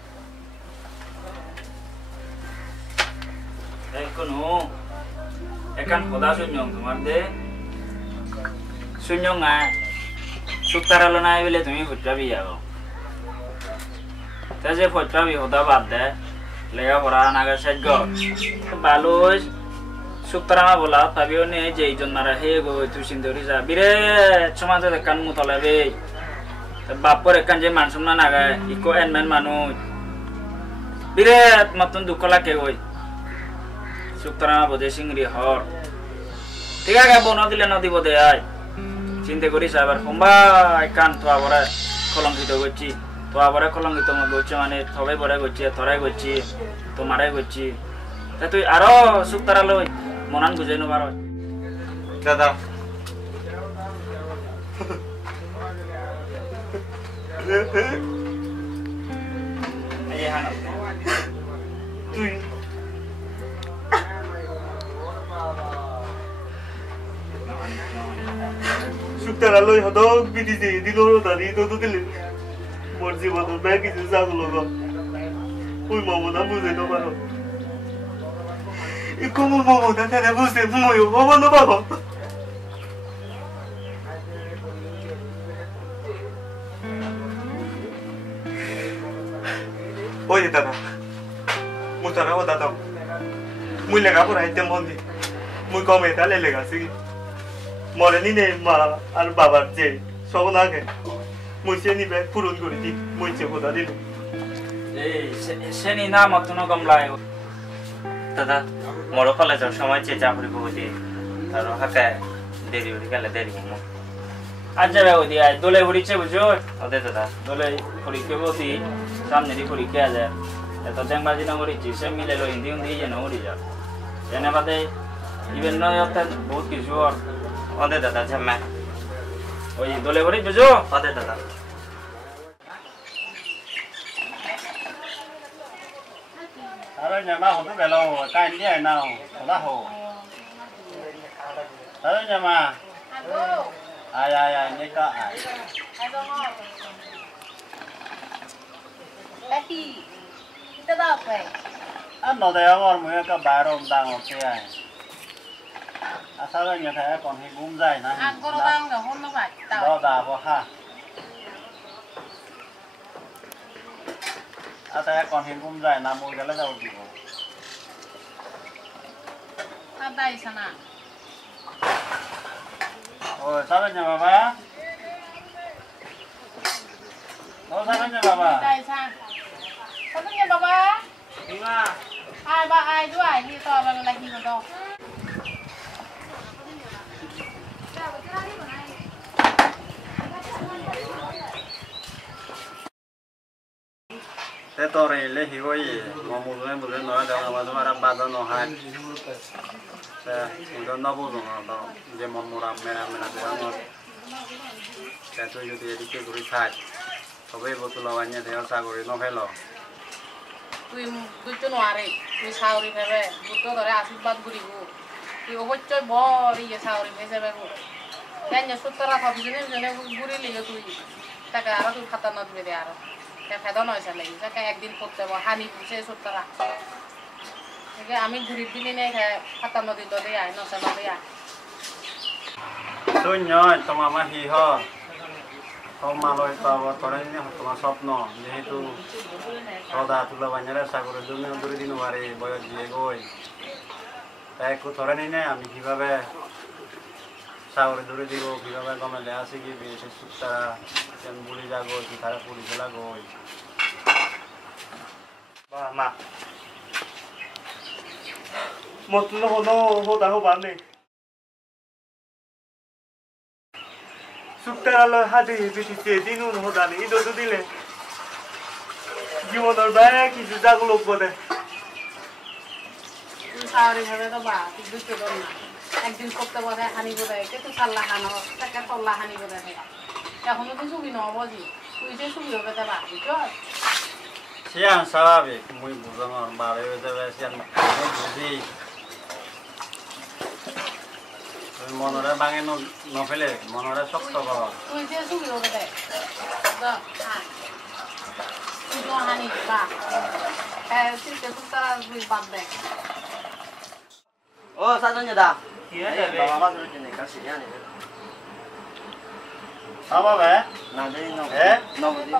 이거는 약간 보다 순영 그만데 순영아 숙다라로 나이빌레 동이 붙잡이야고. তাজে ফট্টাবি হতা বাদ দে লেগা পড়া নাগা সাজ্য বালুস সুক্তরামা বলা তাবিও নে যেই জন্নারা হে গো তুই সিন্দরি যা বিরে সমাজে কান মুতলাবে বাপর একান যে মানসুম না নাগা ইকো এনমেন মানুষ বিরে মতন দুঃখ লাগে ওই সুক্তরামা বদে সিংরি হর ঠিক আছে বন দিলে নদী বদে আয় চিন্তা করিস আবার হোমবা একান তো আবার কলঙ্কিত করছি তো আবার কলঙ্কিত করছে মানে সবাই বড় করছে তোরাই করছি তোমারাই করছি তা তুই আরো সুক্তারা লই মনান বুঝাই নেবার দাদা তুই সুক্তারা লই হতো বিদিতে দিল দাদি তো দিলে মোর জীবনের ব্যাগ কিছু জাগলো গো ওই মমতা বুঝে তো পারো ই কোন মমতা তারা বুঝে মই হবো না বাবা Oye, Tata. Mutara o Tata. Muy legal por ahí te mondi. Muy cometa le legal, sí. Moreni ne ma al baba je. Sogonage. Muy seni be purun guri muy chegoda dilu. seni na matuno gamlayo. Tata, moro college সময় চেঁচা পড়ি বউদি আর হাতে দেরি হয়ে গেলে দেরি মো আজ যাবে ওদি আই দোলে পড়িছে বুঝো ওদে দাদা দোলে পরীক্ষা বউদি সামনে দি পরীক্ষা আছে এত জেংবাজি না করিছি সে মিলে লো হিন্দি হিন্দি যেন উড়ি যা এনে বাদে ইভেন নয় অর্থাৎ বহুত কিছু ওদে দাদা ঝামে ওই দোলে পড়ি বুঝো ওদে দাদা Ở nhà má không biết về lâu, cái như này nào, không đá hồ. Ở nhà má. Ai, nhớ có ai. Lagi, kita dah apa? Anh nói thế ngon mới có bài rôm đang ở kia. Sao lại như thế còn hình gúm dày này? Anh có đang là hôn nó phải. Đó đà vô ha. Thế còn hình gúm dày nằm mùi cái là đâu gì? Ada di sana. Ôi, sao lại nhà bà ba? Đâu sao lại nhà bà ba? Ada di sana. Satu nya baba. Lima. Ai ba ai dua ai ni to bang lagi ko do. Thế tôi này lấy hiểu gì mà một người nói rằng là chúng ta ba đó nó hay thế chúng nó vô dụng đó giờ một làm mẹ làm thế nó thế tôi như thế đi chơi gửi thay có vẻ bộ tôi lo anh thế sao gửi nó phải lo তুই তো নোয়ারে তুই সাউরি ভেবে দুটো ধরে আশীর্বাদ করিব তুই অবশ্যই বড় ইয়ে সাউরি ভেজে বেবো কেন সুতরা ভাবিজনে জনে ঘুরে লিয়ে তুই টাকা আর তুই খাতা না দিবে আর ফেদা নয় চালে তাকে একদিন করতে হবে হানি পুষে সুতরা আমি ঘুরির দিনে নেই খাতা নদী তো দেয় নশা না দেয় tôi nhớ তোমার মা হি হ তোমার লয় পাবো তোরা নিয়ে তোমার স্বপ্ন যেহেতু সদা তুলা বাঞ্জারে সাগরের জন্য দূরে দিন বারে বয়স দিয়ে গই তাই একটু তোরা নিয়ে আমি কিভাবে সাগরে দূরে দিব কিভাবে গমেলে আসে কি বিশেষ সুতারা কেন বুলি যাগো কি তারা পুলিশে লাগই বা মা মতন হলো হতা হবানে সুক্তারালয় হাতে বেশি দিনুন হদানি ইদো তো দিলে জীবনের বাইরে কিছু জাগলোক বলে তুই সাউরি ভেবে তো বা তুই দুটো দর না একদিন করতে বলে হানি বলে কে তুই সাল্লা হানো তাকে তল্লা হানি বলে এখনো তুই সুবি না বুঝি তুই যে সুবি হবে তা বাকি তো siang স্বাভাবিক মুই বুঝানোর বারে যাবে siang বুঝি মনরে ভাঙে নফেলে মনরে শক্ত কর তুই যে সুবি হবে দে দা হ্যাঁ তুই তো হানি বা সিলকে সুতারা দুই বাদ দে ও সাজন্য দা কি আছে বাবা বাবা জন্য কাছে জানে বাবা বে না দেই ন এ নবদি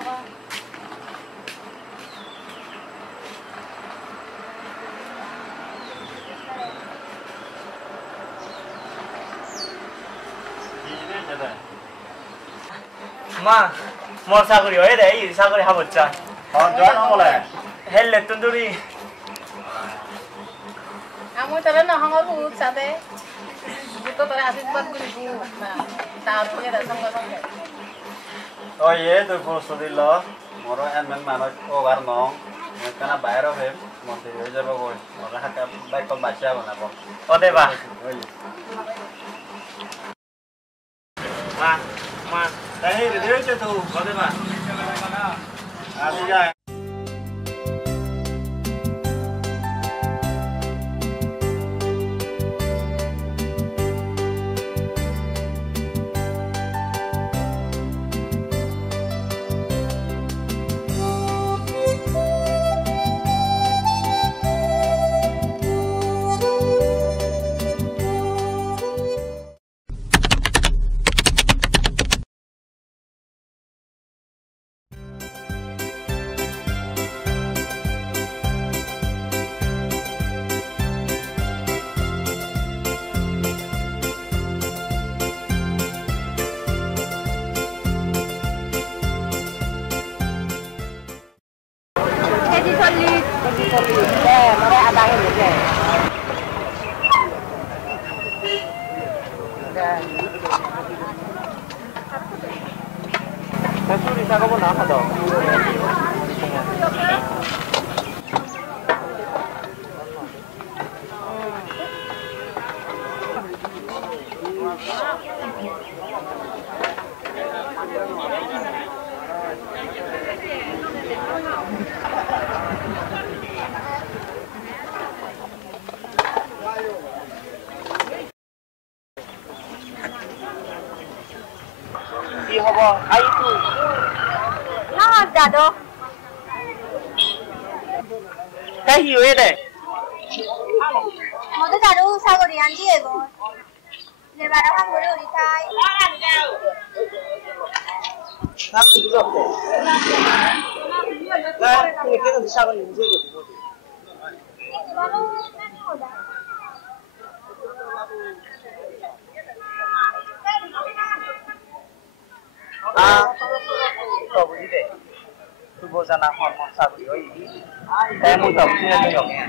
মা মোর চাকরি হয়ে দে এই চাকরি হাবত চা জয় নবলে হেললে তন্দুরি আমি তাহলে না হাঙ্গর বহুত সাথে দুটো তোরে আশীর্বাদ করিব তার দিয়ে দে সঙ্গে সঙ্গে ওই এ তুই প্রশ্ন দিল মোর এনমেন মানুষ ওগার নং কেন বাইরে হয়ে মন্ত্রী হয়ে যাব গই মোর হাতে বাইক বাঁচিয়া বানাব ওদে বা ওই মা মা তাই রে রে তো ওদে বা আসি যায় Ai tu. Nó cả đâu. Cái hiểu hết đấy. Một cái cả đâu sao có đi ăn gì rồi? Để bà đã ăn rồi đi thay. Nó cũng được. Đó, người kia làm sao có đi ăn gì rồi? Tôi đi để tôi vô ra làm hoàn sao được rồi em muốn tổng chia cho nghe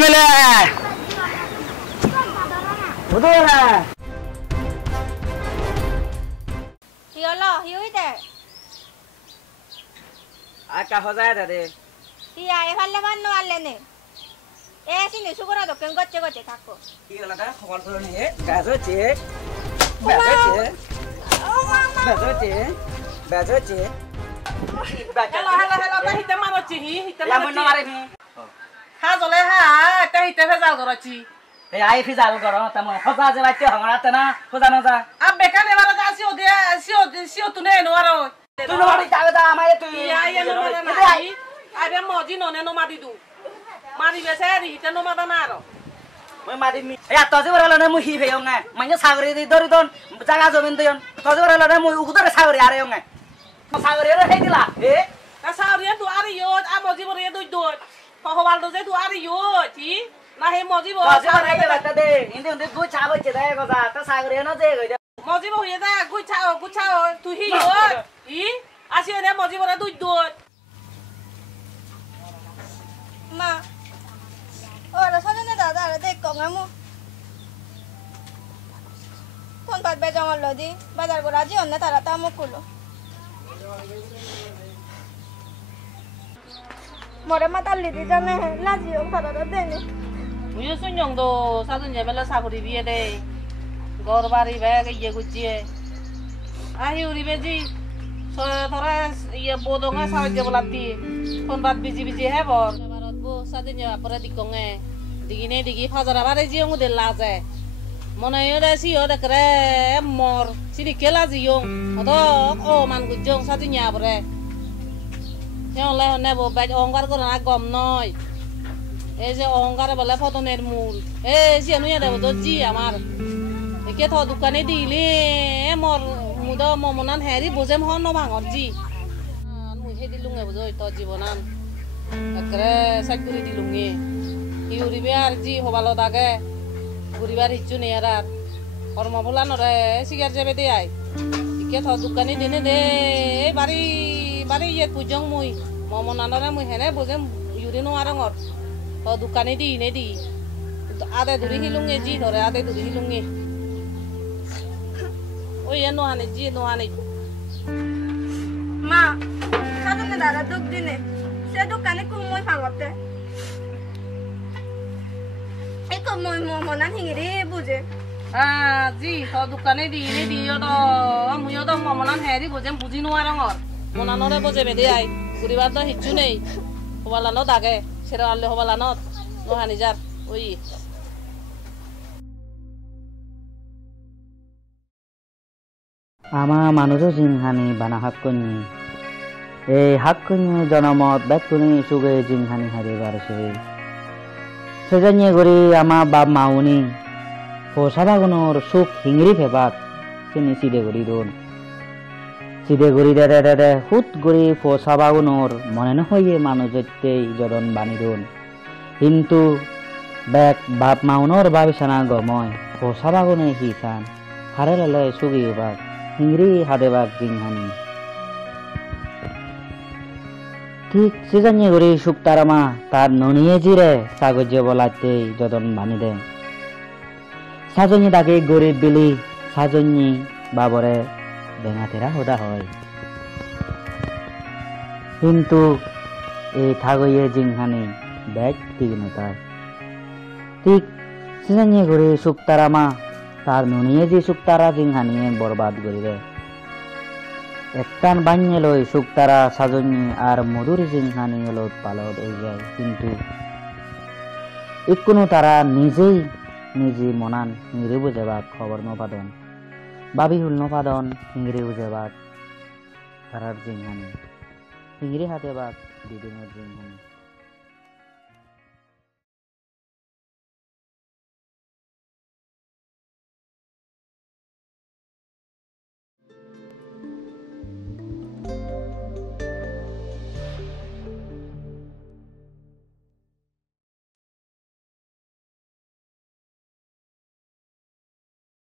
Mele. Betul lah. Hiếu lo, hiếu ít đấy. Aka hoza tadi. Iya, evalle banno alle ne. Sini sugura do ken gocce gocce takko. Iya lah dah, khawal tu ni. Bazo cik. Bazo cik. Bazo cik. Bazo cik. Hello, ta hita maro chi, hita maro chi. Yang mana mari ni? Ha rồi lấy ha, ta hita phải giao rồi chi. Thế ai phi giao rồi, tao mới hoza je baca hang rata na, hoza na za. Bekan ni maro ta siu dia, siu tu ne no maro. Tu no mari tak ada, mai tu. Iya, no maro na. Ada moji no ne no mari tu. Mari biasa di, ta no maro na ro. Mai mari mi. Ya, tu je orang lain muhi peyong ngai. Mainnya sagri di dori don, jaga zomin tu yon. Tu je orang lain muhi ukur sagri ada yang ngai. Sagri ada hei lah. Ta sagri tu ada yo, moji beri tu dua. Kau hal tu je tu ada yo, ci. Nah, moji beri. Moji beri je betul deh. Ini gua cabai cedai kau sa. Tu sagri na je kau. Moji beri je, gua cabai tu hi yo. Asyik dia moji beri tu dua. Ma. Orang sana ni dah ada dek kau ngamu. Tuan pat bejangan lodi, bazar guraji onne tara tamu kulo. More mata lidi jane, laji om tara dene. Muyo sunyong do sadun je mela saburi biye de. Gorbari bag ye gucie. Ahi uri beji. So thora ye bodonga sahaja bolati. Tuan pat biji hai bor. Bu sadun je apara dikonge. Digine digi fazara bare jiong de laze. Mona yo da si yo da kre mor. Sidi kela jiong. Odo o man gujong sadun ya bare. Yang lain ne bo baj ongkar ko na gom noi. Je ongkar bala photo ner mul. Si anu ya da do ji amar. Ke tho dukane dile mor muda momonan heri bozem hon no bangor ji. Mu he dilunge bozo to jibonan. Akre sakuri dilunge. Iuri biar ji hobalo dage. Guribar hicu ne yarat. Kormo bulan ore sigar jebe de ai. Ke tho dukane dine de bari ye pujong mui. Momonan ore mu hene bozem yuri no arangor. To dukane di ne di. Ada duri hilunge ji thore ada duri hilunge. Oh ya no ane ji no ane. Ma, satu ni dah ada duk dine. Saya dukane kumui pangote. Eko mau nan hingiri buje. Ji, to dukane di ini di yo to, muyo to momonan heri buje buji no arangor. Monan ore buje bede ai. Guribar to hicu nei. Hobala no dage. Seralle hobala no. No hanijar. Oi. Ama manusia jinghani bana hakkunyi. Hakkunyi janamot betuni suge jinghani hari barse. Sejanya guri ama bab mauni. Posabagunor suk hingri febak. Sini side guri don. Side guri de hut guri posabagunor moneno hoye manujette jodon bani don. Hintu bek bab maunor babisana gomoy. Posabagune hisan. Harelale sugi bak. Hingri hadebak jinghani. Tik sejanya guri suktarama tar noniye jire sagojje bolate jodon banide. Sajonyi dage guri bili sajonyi babore bengatera hoda hoy. কিন্তু এই থাগইয়ে জিংহানি bag ঠিক নতায় ঠিক সিজানিয়ে করে সুক্তারা মা তার নুনিয়ে যে সুক্তারা জিংহানিয়ে বরবাদ করিবে একটান বানিয়ে লই সুক্তারা সাজনি আর মধুর জিংহানি হলো পালট হয়ে যায় কিন্তু কোনো তারা নিজেই নিজে মনান হিংরে বুঝেবাদ খবর নপাদন বাবি হুল নপাদন হিংরে বুঝেবাদ তারার জিংহানি হিংরে হাতে বাদ দিদিনের জিংহানি